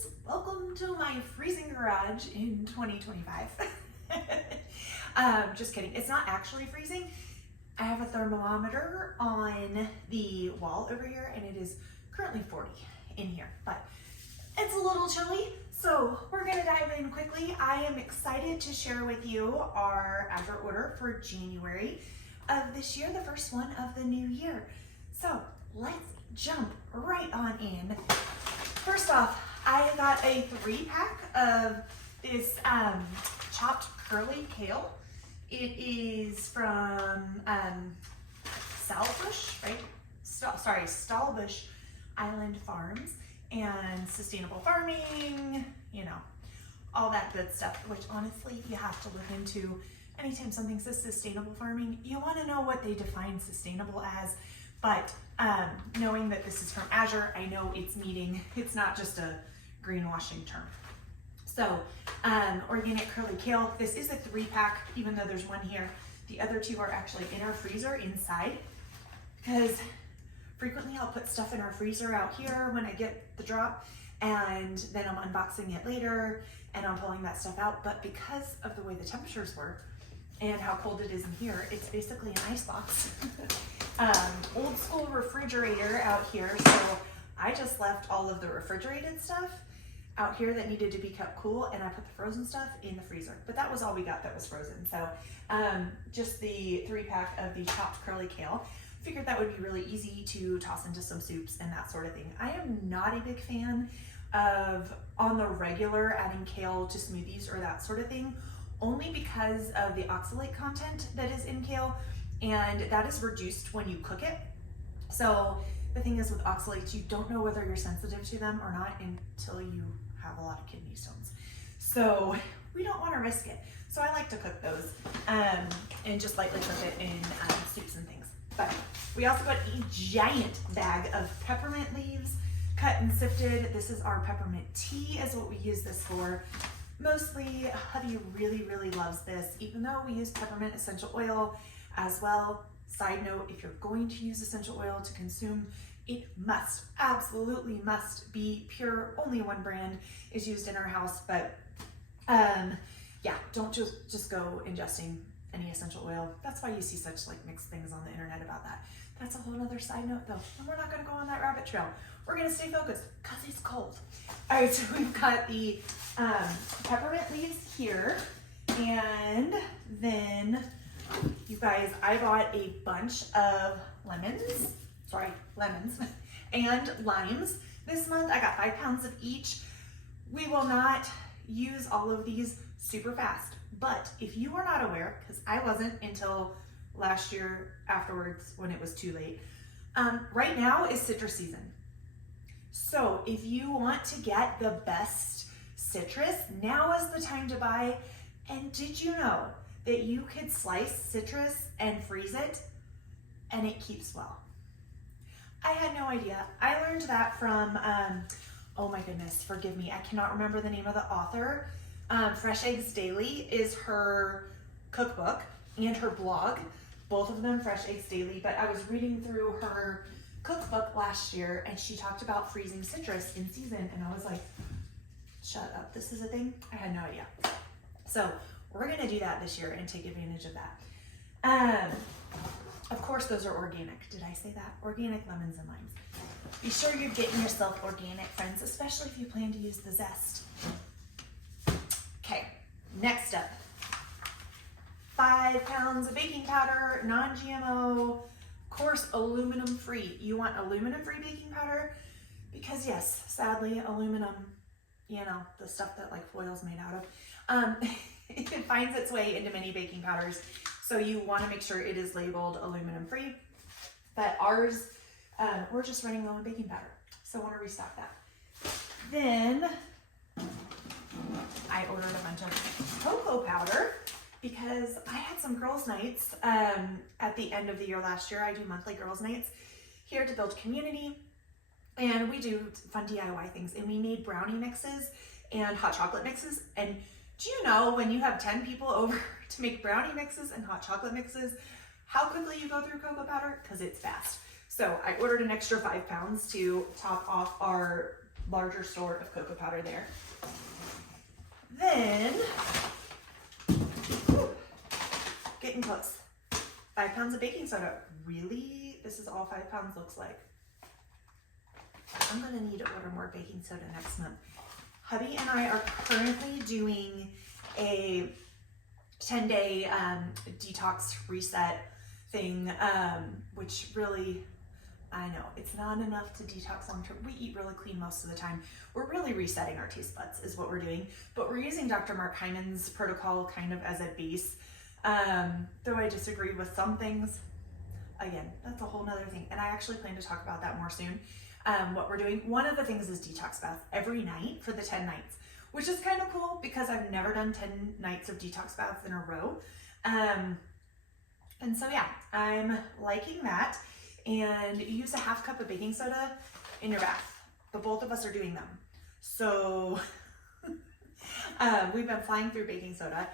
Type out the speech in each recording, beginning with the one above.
friends, welcome to my freezing garage in 2025. Just kidding, it's not actually freezing. I have a thermometer on the wall over here and it is currently 40 in here, but it's a little chilly. So we're gonna dive in quickly. I am excited to share with you our Azure order for January of this year, the first one of the new year. So let's jump right on in. First off, I got a 3-pack of this chopped curly kale. It is from Stallbush, right? Stallbush Island Farms and sustainable farming, you know, all that good stuff, which honestly you have to look into. Anytime something says sustainable farming, you want to know what they define sustainable as. But knowing that this is from Azure, I know it's not just a greenwashing term. So organic curly kale, this is a 3-pack, even though there's one here. The other 2 are actually in our freezer inside, because frequently I'll put stuff in our freezer out here when I get the drop, and then I'm unboxing it later and I'm pulling that stuff out. But because of the way the temperatures were and how cold it is in here, it's basically an ice box. Old school refrigerator out here, so I just left all of the refrigerated stuff out here that needed to be kept cool, and I put the frozen stuff in the freezer. But that was all we got that was frozen. So just the 3-pack of the chopped curly kale. Figured that would be really easy to toss into some soups and that sort of thing. I am not a big fan of, on the regular, adding kale to smoothies or that sort of thing, only because of the oxalate content that is in kale, and that is reduced when you cook it. So the thing is with oxalates, you don't know whether you're sensitive to them or not until you have a lot of kidney stones. So we don't want to risk it. So I like to cook those and just lightly cook it in soups and things. But we also got a giant bag of peppermint leaves, cut and sifted. This is our peppermint tea is what we use this for. Mostly, hubby really, really loves this, even though we use peppermint essential oil as well. Side note, if you're going to use essential oil to consume, it must, absolutely must be pure. Only one brand is used in our house, but yeah, don't just go ingesting any essential oil. That's why you see such like mixed things on the internet about that. That's a whole other side note though, and we're not gonna go on that rabbit trail. We're gonna stay focused because it's cold. All right, so we've got the peppermint leaves here, and then you guys, I bought a bunch of lemons and limes this month. I got 5 pounds of each. We will not use all of these super fast, but if you are not aware, because I wasn't until last year afterwards when it was too late, right now is citrus season. So if you want to get the best citrus, now is the time to buy. And did you know that you could slice citrus and freeze it and it keeps well? I had no idea. I learned that from, oh my goodness, forgive me, I cannot remember the name of the author. Fresh Eggs Daily is her cookbook and her blog, both of them Fresh Eggs Daily, but I was reading through her cookbook last year and she talked about freezing citrus in season, and I was like, shut up, this is a thing? I had no idea. So we're gonna do that this year and take advantage of that. Of course, those are organic. Did I say that? Organic lemons and limes. Be sure you're getting yourself organic, friends, especially if you plan to use the zest. Okay, next up, 5 pounds of baking powder, non-GMO, of course, aluminum free. You want aluminum free baking powder because yes, sadly, aluminum, you know, the stuff that like foil's made out of, it finds its way into many baking powders. So you want to make sure it is labeled aluminum free, but ours, we're just running low on baking powder. So I want to restock that. Then I ordered a bunch of cocoa powder because I had some girls' nights at the end of the year last year. I do monthly girls' nights here to build community, and we do fun DIY things. And we made brownie mixes and hot chocolate mixes. And do you know when you have 10 people over to make brownie mixes and hot chocolate mixes, how quickly you go through cocoa powder? Because it's fast. So I ordered an extra 5 pounds to top off our larger store of cocoa powder there. Then, getting close. 5 pounds of baking soda. Really? This is all 5 pounds looks like. I'm gonna need to order more baking soda next month. Hubby and I are currently doing a 10-day detox reset thing, which really, I know, it's not enough to detox long term. We eat really clean most of the time. We're really resetting our taste buds is what we're doing, but we're using Dr. Mark Hyman's protocol kind of as a base. Though I disagree with some things. Again, that's a whole nother thing. And I actually plan to talk about that more soon. What we're doing, one of the things is detox bath every night for the 10 nights, which is kind of cool because I've never done 10 nights of detox baths in a row. And so yeah, I'm liking that. And you use a half cup of baking soda in your bath, but both of us are doing them. So we've been flying through baking soda.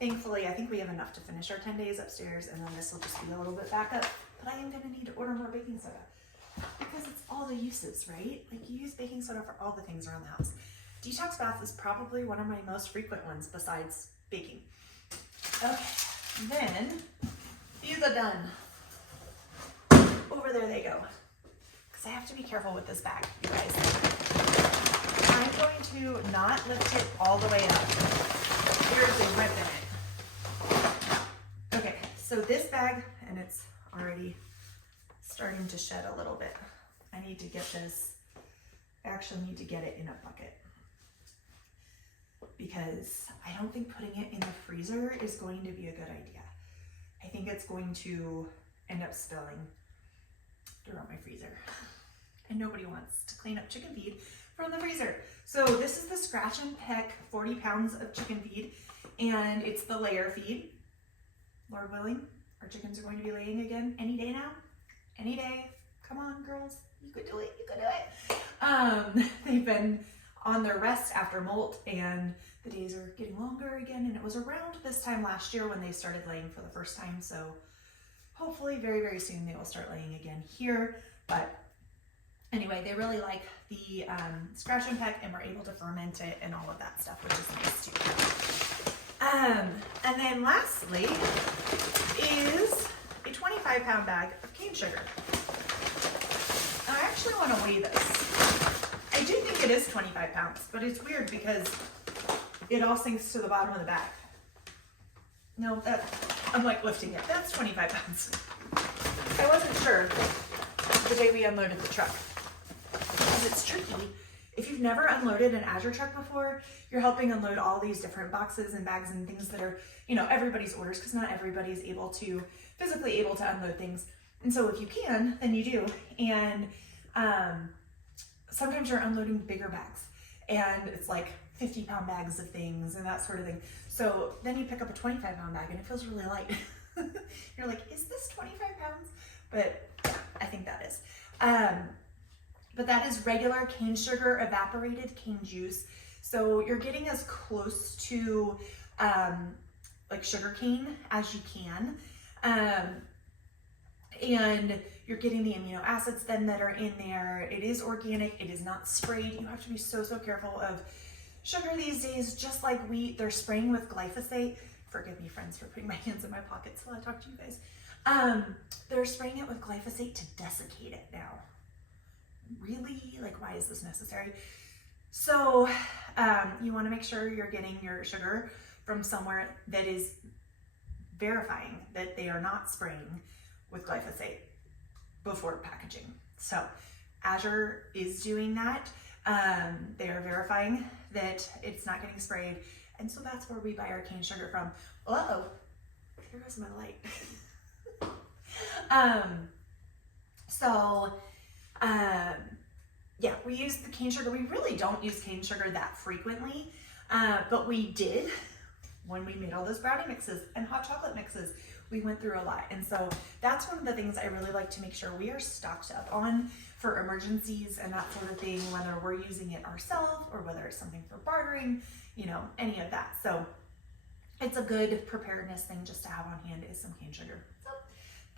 Thankfully, I think we have enough to finish our 10 days upstairs, and then this will just be a little bit back up. But I am gonna need to order more baking soda because it's all the uses, right? Like you use baking soda for all the things around the house. Detox bath is probably one of my most frequent ones besides baking. Okay, then these are done. Over there they go. Because I have to be careful with this bag, you guys. I'm going to not lift it all the way up. There's a rip in it. Okay, so this bag, and it's already starting to shed a little bit. I need to get this, I actually need to get it in a bucket. Because I don't think putting it in the freezer is going to be a good idea. I think it's going to end up spilling throughout my freezer. And nobody wants to clean up chicken feed from the freezer. So this is the Scratch and Peck 40 pounds of chicken feed, and it's the layer feed. Lord willing, our chickens are going to be laying again any day now. Any day. Come on, girls. You could do it. You could do it. They've been on their rest after molt, and the days are getting longer again. And it was around this time last year when they started laying for the first time. So hopefully very, very soon they will start laying again here. But anyway, they really like the Scratch and Peck, and we're able to ferment it and all of that stuff, which is nice too. And then lastly is a 25-pound bag of cane sugar. And I actually want to weigh this. I do think it is 25 pounds, but it's weird because it all sinks to the bottom of the bag. No, I'm like lifting it. That's 25 pounds. I wasn't sure the day we unloaded the truck. Because it's tricky. If you've never unloaded an Azure truck before, you're helping unload all these different boxes and bags and things that are, you know, everybody's orders, because not everybody is physically able to unload things. And so if you can, then you do. And sometimes you're unloading bigger bags, and it's like 50-pound bags of things and that sort of thing. So then you pick up a 25-pound bag and it feels really light. You're like, is this 25 pounds? But yeah, I think that is. But that is regular cane sugar, evaporated cane juice. So you're getting as close to like sugar cane as you can. And you're getting the amino acids then that are in there. It is organic, it is not sprayed. You have to be so careful of sugar these days, just like wheat. They're spraying with glyphosate. Forgive me, friends, for putting my hands in my pockets while I talk to you guys. They're spraying it with glyphosate to desiccate it now. Really? Like, why is this necessary? So you want to make sure you're getting your sugar from somewhere that is verifying that they are not spraying with glyphosate before packaging. So Azure is doing that. They are verifying that it's not getting sprayed. And so that's where we buy our cane sugar from. Uh-oh, there goes my light. Yeah, we use the cane sugar. We really don't use cane sugar that frequently, but we did when we made all those brownie mixes and hot chocolate mixes. We went through a lot. And so that's one of the things I really like to make sure we are stocked up on for emergencies and that sort of thing, whether we're using it ourselves or whether it's something for bartering, you know, any of that. So it's a good preparedness thing just to have on hand is some cane sugar. So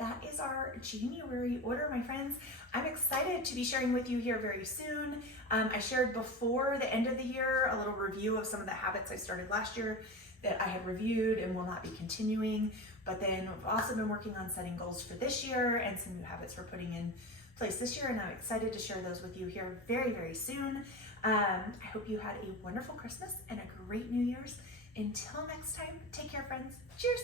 that is our January order, my friends. I'm excited to be sharing with you here very soon. I shared before the end of the year a little review of some of the habits I started last year that I had reviewed and will not be continuing. But then we've also been working on setting goals for this year and some new habits we're putting in place this year, and I'm excited to share those with you here very, very soon. I hope you had a wonderful Christmas and a great New Year's. Until next time, take care, friends. Cheers.